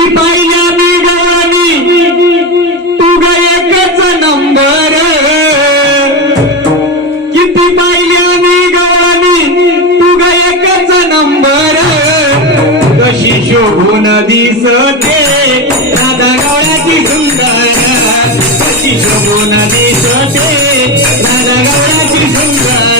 ती पाहिल्या मी तू ग मी गवळणी तू नंबर. कशी शोभून दिसते राधा गवळ्याची सुंदर. कशी शोभून दिसते राधा गवळ्याची सुंदर.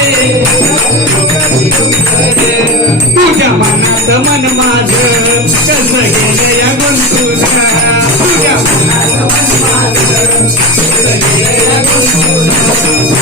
कनगेल्या गुंतुला तुझ्या गेल्या गुंतुला